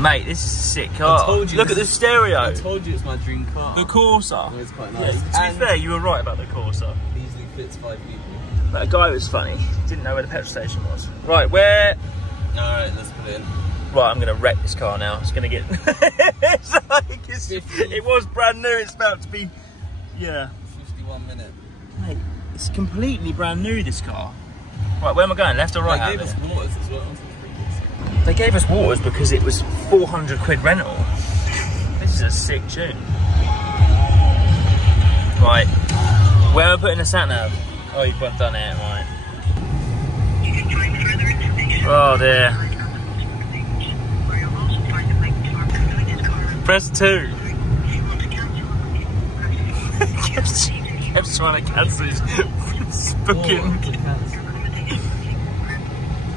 Mate, this is a sick car. I told you. Look at the stereo. I told you it's my dream car. The Corsa. Oh, it's quite nice. Yeah, to be fair, you were right about the Corsa. Easily fits 5 people. That guy was funny. Didn't know where the petrol station was. Right, where? Alright, let's put it in. Right, I'm going to wreck this car now. It's going to get... it was brand new. It's about to be... Yeah. 51 minutes. Mate, it's completely brand new, this car. Right, where am I going? Left or right? They gave us waters as well. They gave us waters because it was 400 quid rental. This is a sick tune. Right, where am I putting the sat nav? Oh, you've both done it, right. Oh dear. Press 2. kept trying to cancel his booking.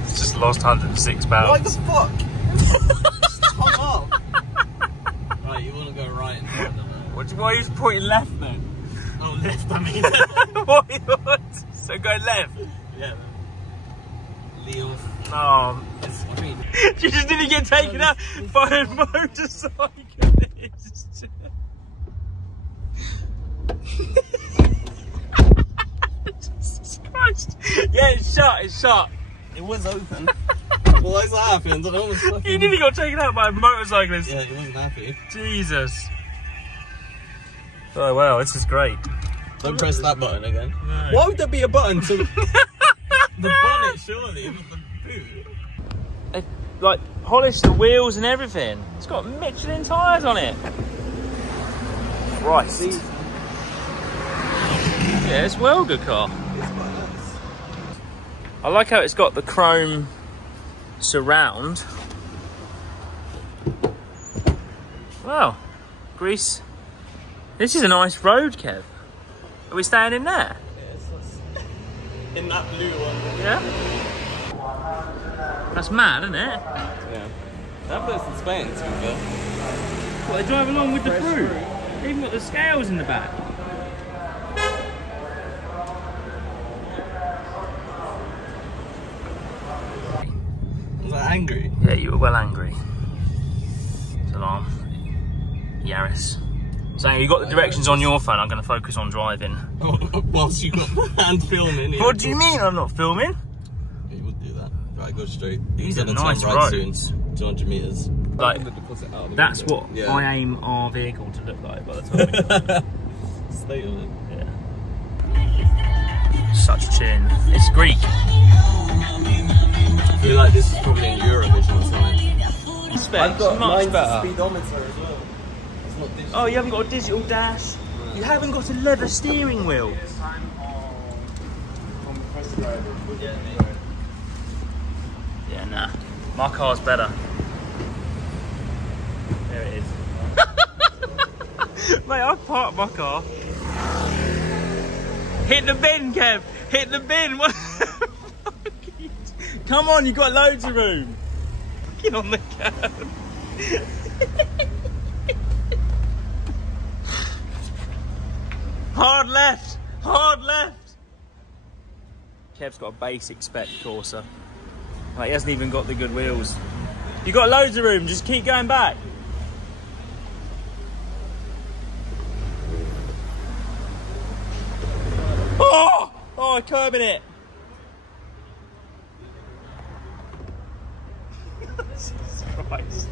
It's just lost £106. What the fuck? Stop up. Right, you want to go right in front of it. Why are you pointing left then? Oh, left, I mean. What? So go left? Yeah. Leo. No. You just didn't get taken out by a motorcyclist. Jesus Christ. Yeah, it's shut, it's shut. It was open. Well, that's what happened. I almost fucking... You nearly got taken out by a motorcyclist. Yeah, he wasn't happy. Jesus. Oh wow, this is great. Don't press that button again. No. Why would there be a button to... The bonnet, surely. It was the boot. They like polished the wheels and everything. It's got Michelin tyres on it. Christ. Yeah, it's well good car. I like how it's got the chrome surround. Wow, Greece. This is a nice road, Kev. Are we staying in there? Yeah, in that blue one. Yeah? That's mad, isn't it? Yeah. That place in Spain, to be fair. What, they drive along with the fruit? They even got the scales in the back. Was I angry? Yeah, you were well angry. Salam. Yaris. So you got the directions on your phone, I'm going to focus on driving. Whilst you got hand filming. What do you mean I'm not filming? Yeah, you would do that. Right, go straight. These are nice right roads. Soon, 200 metres. Like, that's what I aim our vehicle to look like by the time we go. Stay on it. Yeah. Such a tune. It's Greek. I feel like this is probably in Eurovision or something. Specs, I've got much better. Speedometer as well. It's not digital. Oh, you haven't got a digital dash. You haven't got a leather steering wheel. Yeah, nah. My car's better. There it is. Mate, I've parked my car. Hit the bin, Kev. Hit the bin. What? Come on, you've got loads of room. Get on the curb. Hard left. Hard left. Kev's got a basic spec Corsa. Like, he hasn't even got the good wheels. You've got loads of room, just keep going back. Oh! Oh, I'm curbing it. Jesus Christ.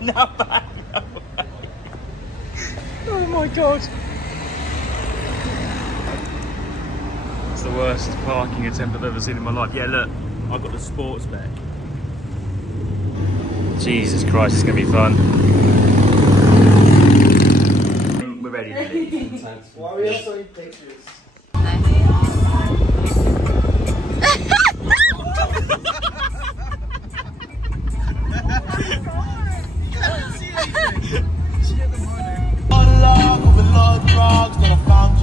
Now back. Oh my God. It's the worst parking attempt I've ever seen in my life. Yeah, look, I've got the sports spec. Jesus Christ, it's gonna be fun. We're ready to leave. Why are we all showing pictures?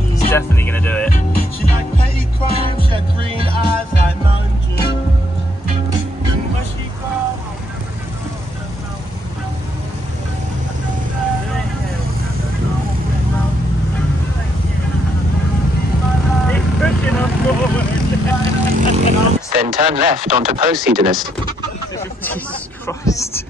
It's definitely gonna do it. She like petty crime, she had green eyes like Mountain Dew. And when she cried, Then turn left onto Poseidonus. Jesus Christ.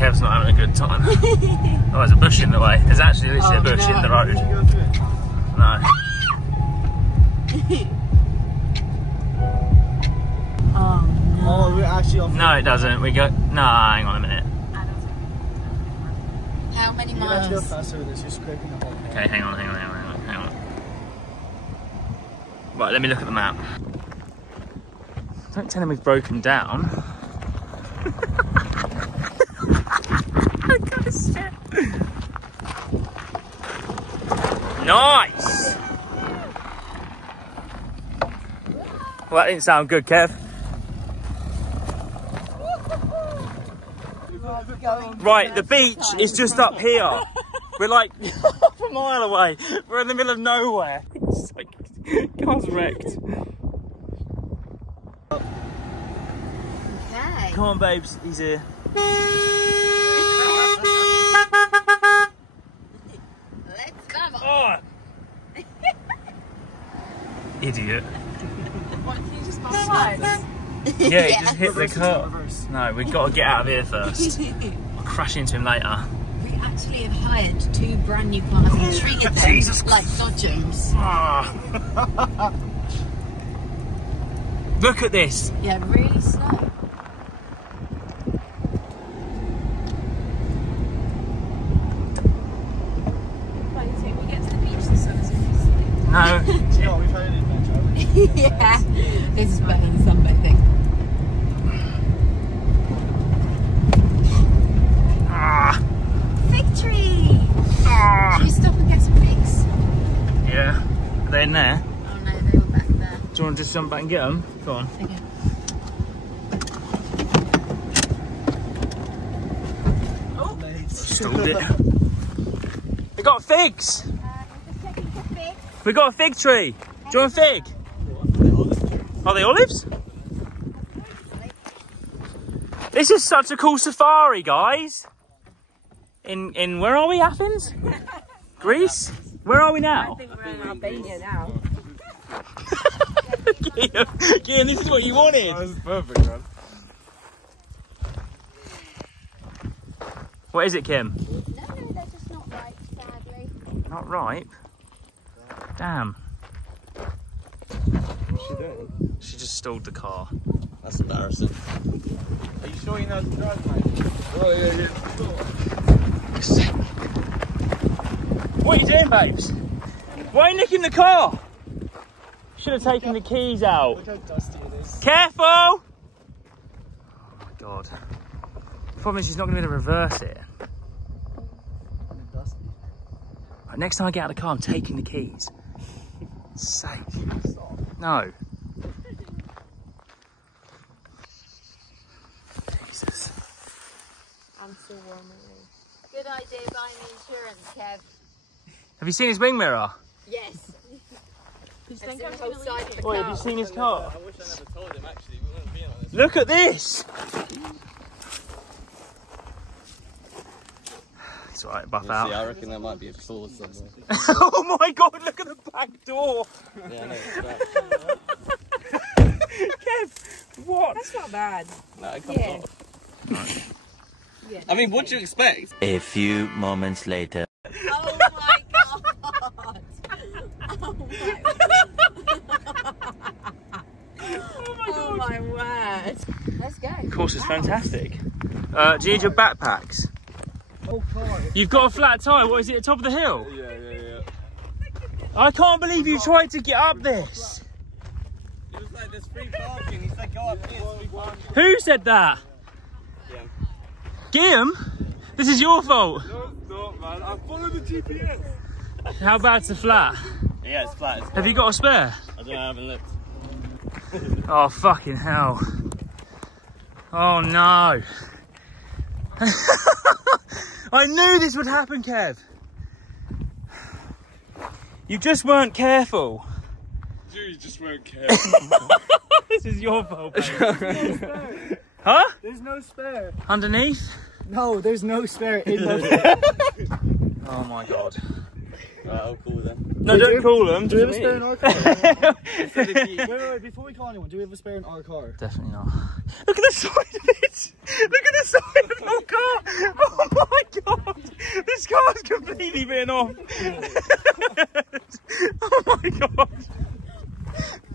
Kev's not having a good time. Oh, there's a bush in the way. There's actually literally a bush in the road. No. Oh no. Oh, we're actually off. No, it doesn't. We go. No, hang on a minute. How many You're miles? actually faster with this. You're scraping the whole thing. Okay, hang on. Right, let me look at the map. Don't tell him we've broken down. Nice! Well, that didn't sound good, Kev. Right, the beach is just up here. We're like half a mile away. We're in the middle of nowhere. It's like, car's wrecked. Okay. Come on, babes, he's here. Let's go. Oh! Idiot. What, can you just bust Yeah, he just hit the car. No, we've got to get out of here first. I'll crash into him later. We actually have hired 2 brand new cars and treated them Jesus. like dodgems. Ah. Look at this. Yeah, really slow. No. No, we've had an adventure. Yeah, this is better than sunbathing. Ah. Victory! Ah. Should we stop and get some pics? Yeah. Are they in there? Oh no, they were back there. Do you want to just jump back and get them? Go on. Okay. Stalled it. We got figs! We got a fig tree! Do you want a fig? Are they olives? This is such a cool safari, guys! In where are we, Athens? Greece? Where are we now? I think we're in Albania now. Guillaume, this is what you wanted! This is perfect, man. What is it, Kim? No, they're just not ripe, sadly. Not ripe? Damn. What's she doing? She just stalled the car. That's embarrassing. Are you sure you know how to drive, mate? Oh, yeah. What are you doing, babes? Why are you nicking the car? Should have taken the keys out. Look how dusty it is. Careful! Oh my god. The problem is she's not going to be able to reverse it. Dusty. Right, next time I get out of the car, I'm taking the keys. Sake. No. Jesus. I'm still warm. Good idea buying insurance, Kev. Have you seen his wing mirror? Yes. Oi, have you seen his car? I wish I never told him, actually. We wouldn't be on this. Look at this! It's alright, buff out. See, I reckon there might be a clause somewhere. Oh my god, look at the back door! Yeah, I know. It's bad. Kev, what? That's not bad. No, it comes off. Yeah. I mean, what do you expect? A few moments later. Oh my god! Oh my word! Let's go. Corsa's fantastic. Do you need your backpacks? Oh, car. You've got a flat tyre, what is it, at the top of the hill? Yeah. I can't believe you tried to get up this. It was like, there's free parking. He said, go up here, free parking. Who said that? Yeah. Guillaume? This is your fault. No, it's not, man. I followed the GPS. How bad's the flat? Yeah, it's flat. Have you got a spare? I don't know, I haven't looked. Oh, fucking hell. Oh, no. I knew this would happen, Kev. You just weren't careful. You just won't care. This is your fault, babe. Huh? There's no spare. Underneath? No, there's no spare in the. Oh my god. Alright, I'll call them. No, don't call them. Do we have a spare in our car? Wait, Wait, before we call anyone, do we have a spare in our car? Definitely not. Look at the side of it! Look at the side of your car! Oh my god! This car's completely bitten off! Oh my god!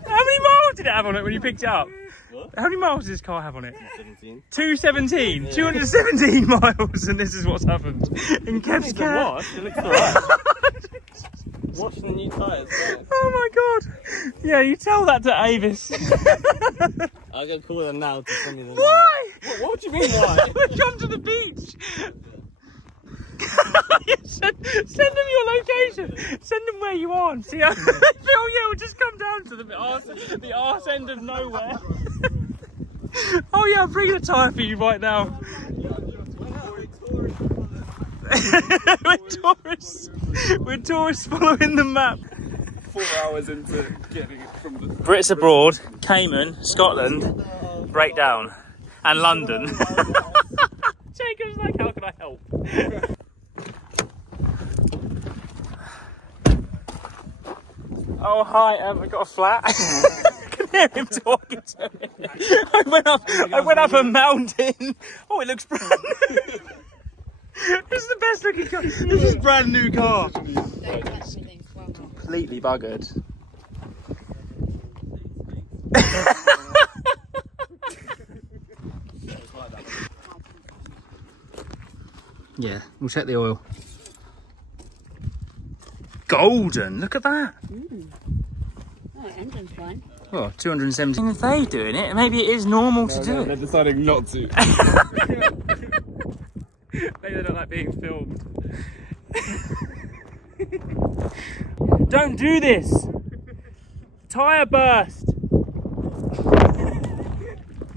How many miles did it have on it when you picked it up? What? How many miles does this car have on it? 17. 217? Yeah. 217 miles, and this is what's happened. In Kev's car. It looks alright. Wash the new tyres. Oh my god! Yeah, you tell that to Avis. I'll go call them now to send me the Why? What do you mean why? Come to the beach. send them your location. Send them where you are. And see how Phil, yeah, we'll just come down to the arse end of nowhere. Oh yeah, I'm bringing a tyre for you right now. We're tourists following the map. 4 hours into getting it from the... Brits abroad, Cayman, Scotland, Breakdown, and London. Jacob's like, how can I help? Oh hi, I got a flat. I can hear him talking to me. I went up a mountain. Oh, it looks brand new. This is the best looking car. This is brand new car. Completely buggered. Yeah, we'll check the oil. Golden, look at that. Oh, engine's fine. Oh, 217. If they're doing it, maybe it is normal to do They're it. deciding not to. Maybe they don't like being filmed. Don't do this! Tyre burst!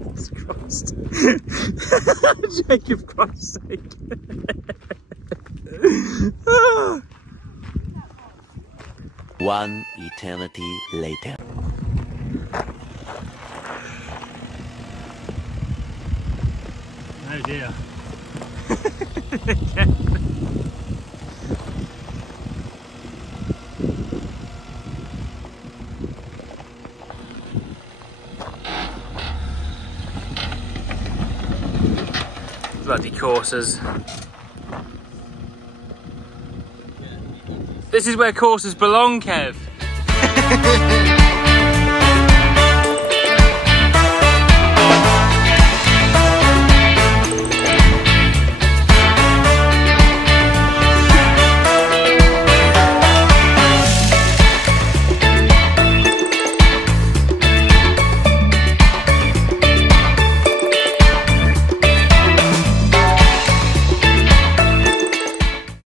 Jesus Christ. Jacob, Christ's sake. One eternity later. Oh dear. Bloody Corsas. This is where Corsas belong, Kev.